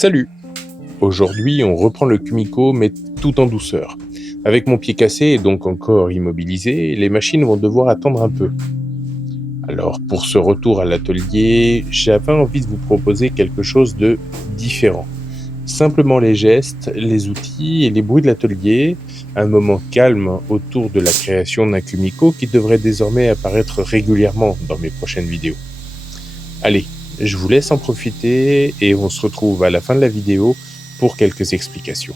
Salut! Aujourd'hui, on reprend le Kumiko, mais tout en douceur. Avec mon pied cassé et donc encore immobilisé, les machines vont devoir attendre un peu. Alors, pour ce retour à l'atelier, j'avais envie de vous proposer quelque chose de différent. Simplement les gestes, les outils et les bruits de l'atelier, un moment calme autour de la création d'un Kumiko qui devrait désormais apparaître régulièrement dans mes prochaines vidéos. Allez, je vous laisse en profiter et on se retrouve à la fin de la vidéo pour quelques explications.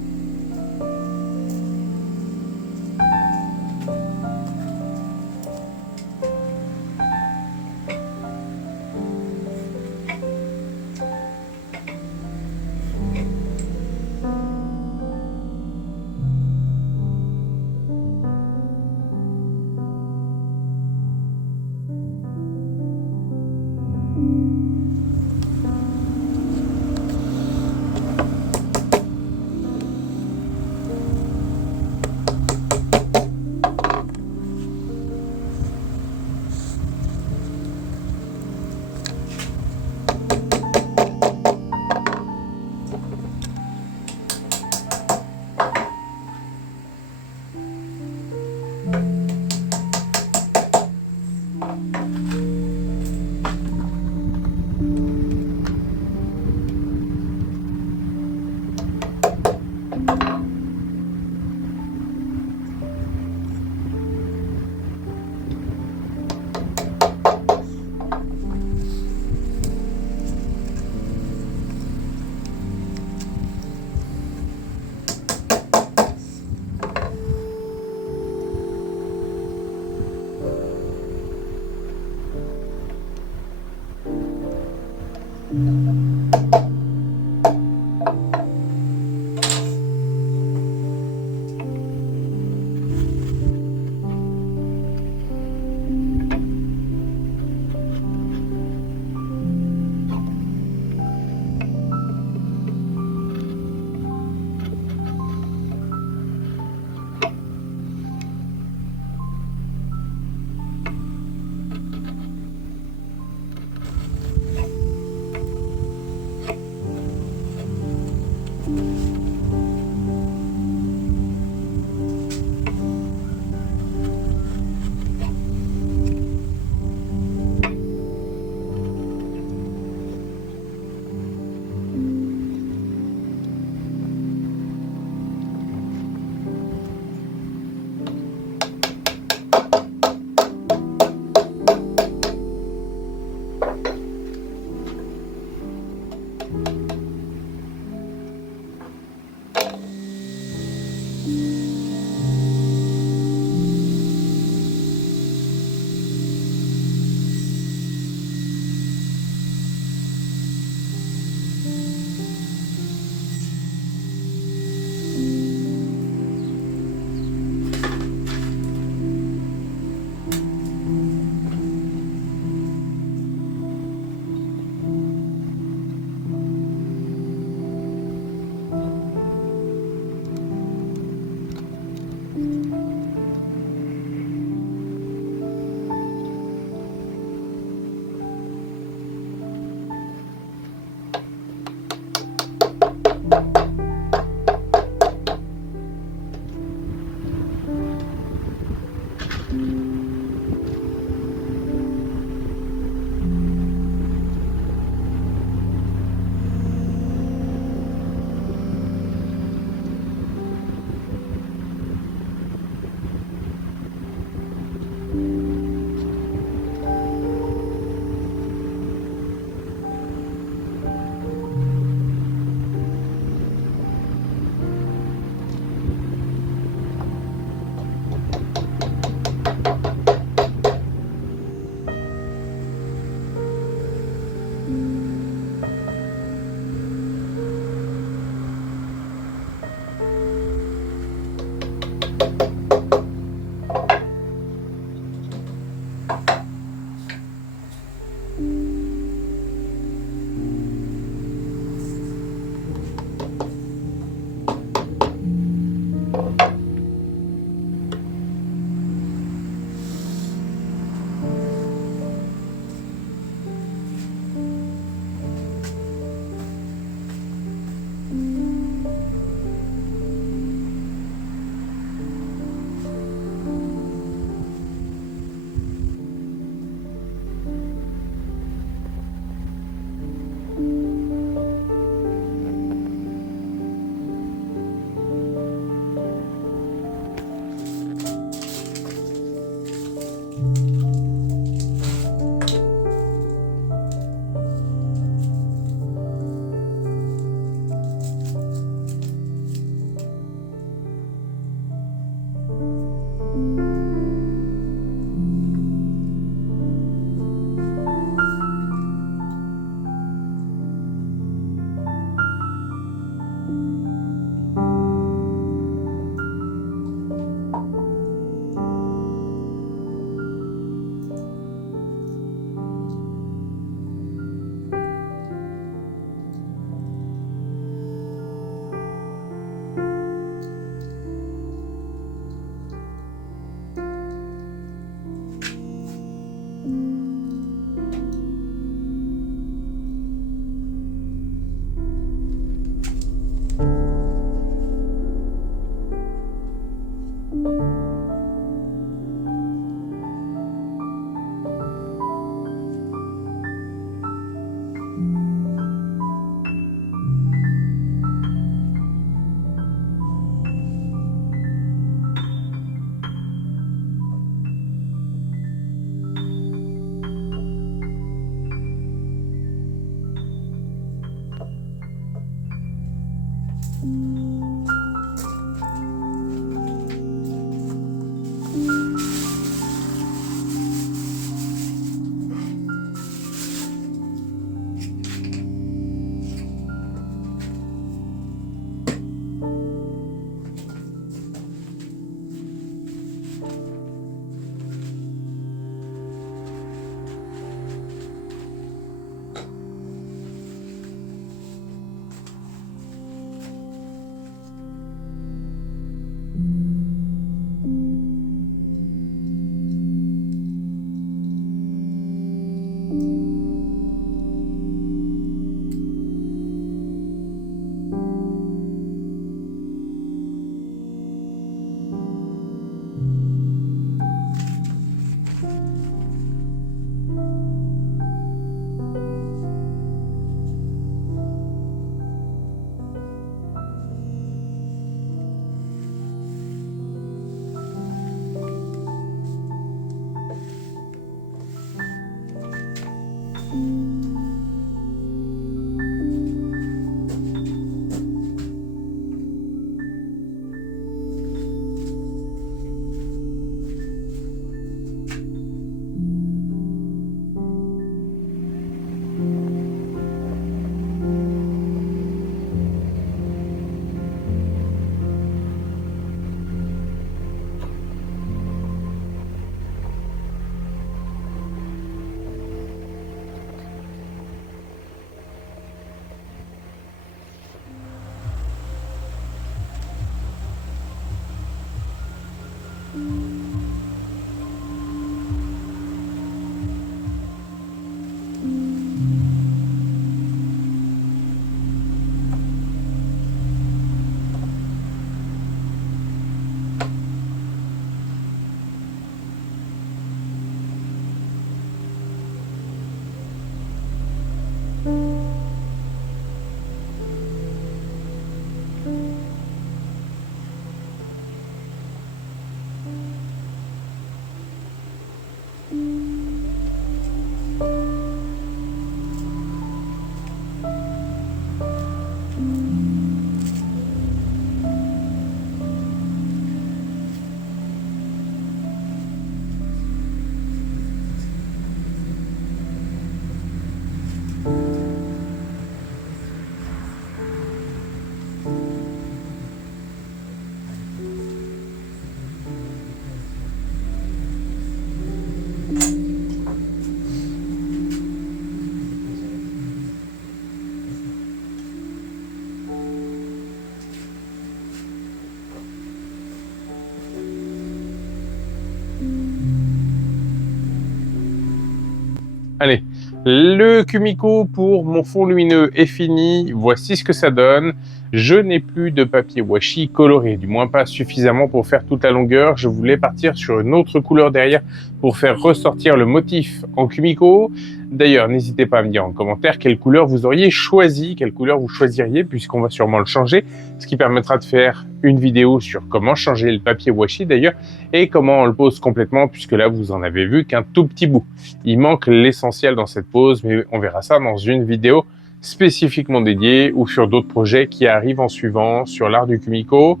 Allez, le Kumiko pour mon fond lumineux est fini. Voici ce que ça donne. Je n'ai plus de papier washi coloré, du moins pas suffisamment pour faire toute la longueur. Je voulais partir sur une autre couleur derrière pour faire ressortir le motif en Kumiko. D'ailleurs, n'hésitez pas à me dire en commentaire quelle couleur vous auriez choisi, quelle couleur vous choisiriez, puisqu'on va sûrement le changer, ce qui permettra de faire une vidéo sur comment changer le papier washi d'ailleurs, et comment on le pose complètement, puisque là vous en avez vu qu'un tout petit bout. Il manque l'essentiel dans cette pose, mais on verra ça dans une vidéo spécifiquement dédiée ou sur d'autres projets qui arrivent en suivant sur l'art du Kumiko.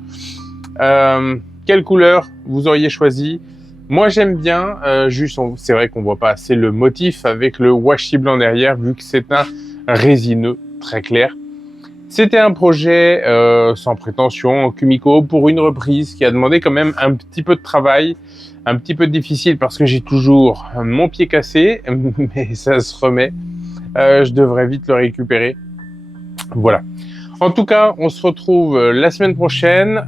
Quelle couleur vous auriez choisi? Moi j'aime bien, c'est vrai qu'on voit pas assez le motif avec le washi blanc derrière, vu que c'est un résineux très clair. C'était un projet sans prétention en Kumiko pour une reprise qui a demandé quand même un petit peu de travail, un petit peu difficile parce que j'ai toujours mon pied cassé, mais ça se remet. Je devrais vite le récupérer. Voilà. En tout cas, on se retrouve la semaine prochaine.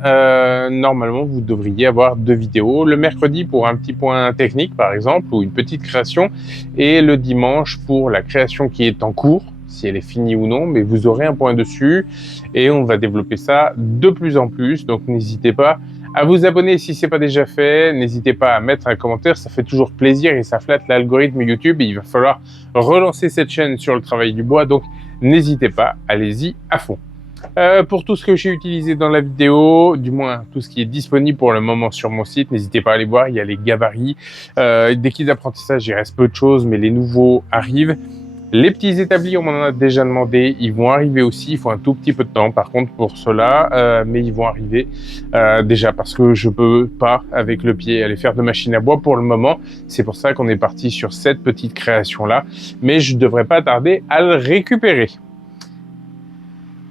Normalement, vous devriez avoir 2 vidéos. Le mercredi pour un petit point technique, par exemple, ou une petite création. Et le dimanche pour la création qui est en cours, si elle est finie ou non. Mais vous aurez un point dessus. Et on va développer ça de plus en plus. Donc, n'hésitez pas à vous abonner si ce n'est pas déjà fait. N'hésitez pas à mettre un commentaire. Ça fait toujours plaisir et ça flatte l'algorithme YouTube. Et il va falloir relancer cette chaîne sur le travail du bois. Donc, n'hésitez pas. Allez-y à fond. Pour tout ce que j'ai utilisé dans la vidéo, du moins tout ce qui est disponible pour le moment sur mon site, n'hésitez pas à aller voir, il y a les gabarits. Des kits d'apprentissage, il reste peu de choses, mais les nouveaux arrivent. Les petits établis, on m'en a déjà demandé, ils vont arriver aussi, il faut un tout petit peu de temps par contre pour cela, mais ils vont arriver déjà parce que je peux pas avec le pied aller faire de machine à bois pour le moment. C'est pour ça qu'on est parti sur cette petite création là, mais je devrais pas tarder à le récupérer.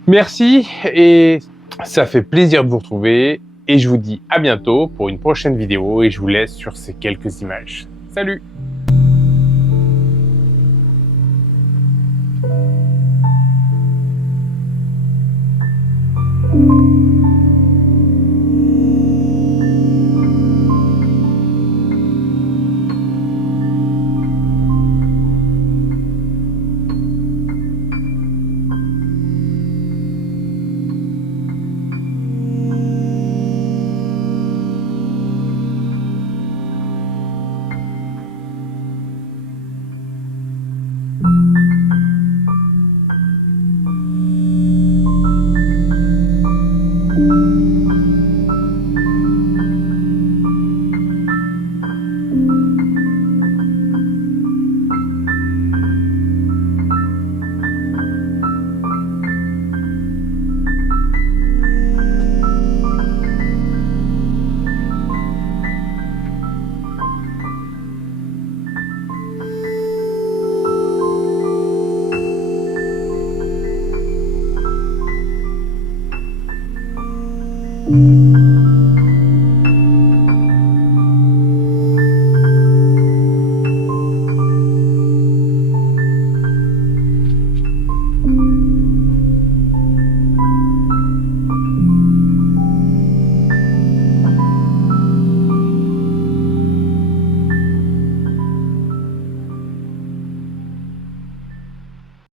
Merci et ça fait plaisir de vous retrouver et je vous dis à bientôt pour une prochaine vidéo et je vous laisse sur ces quelques images. Salut!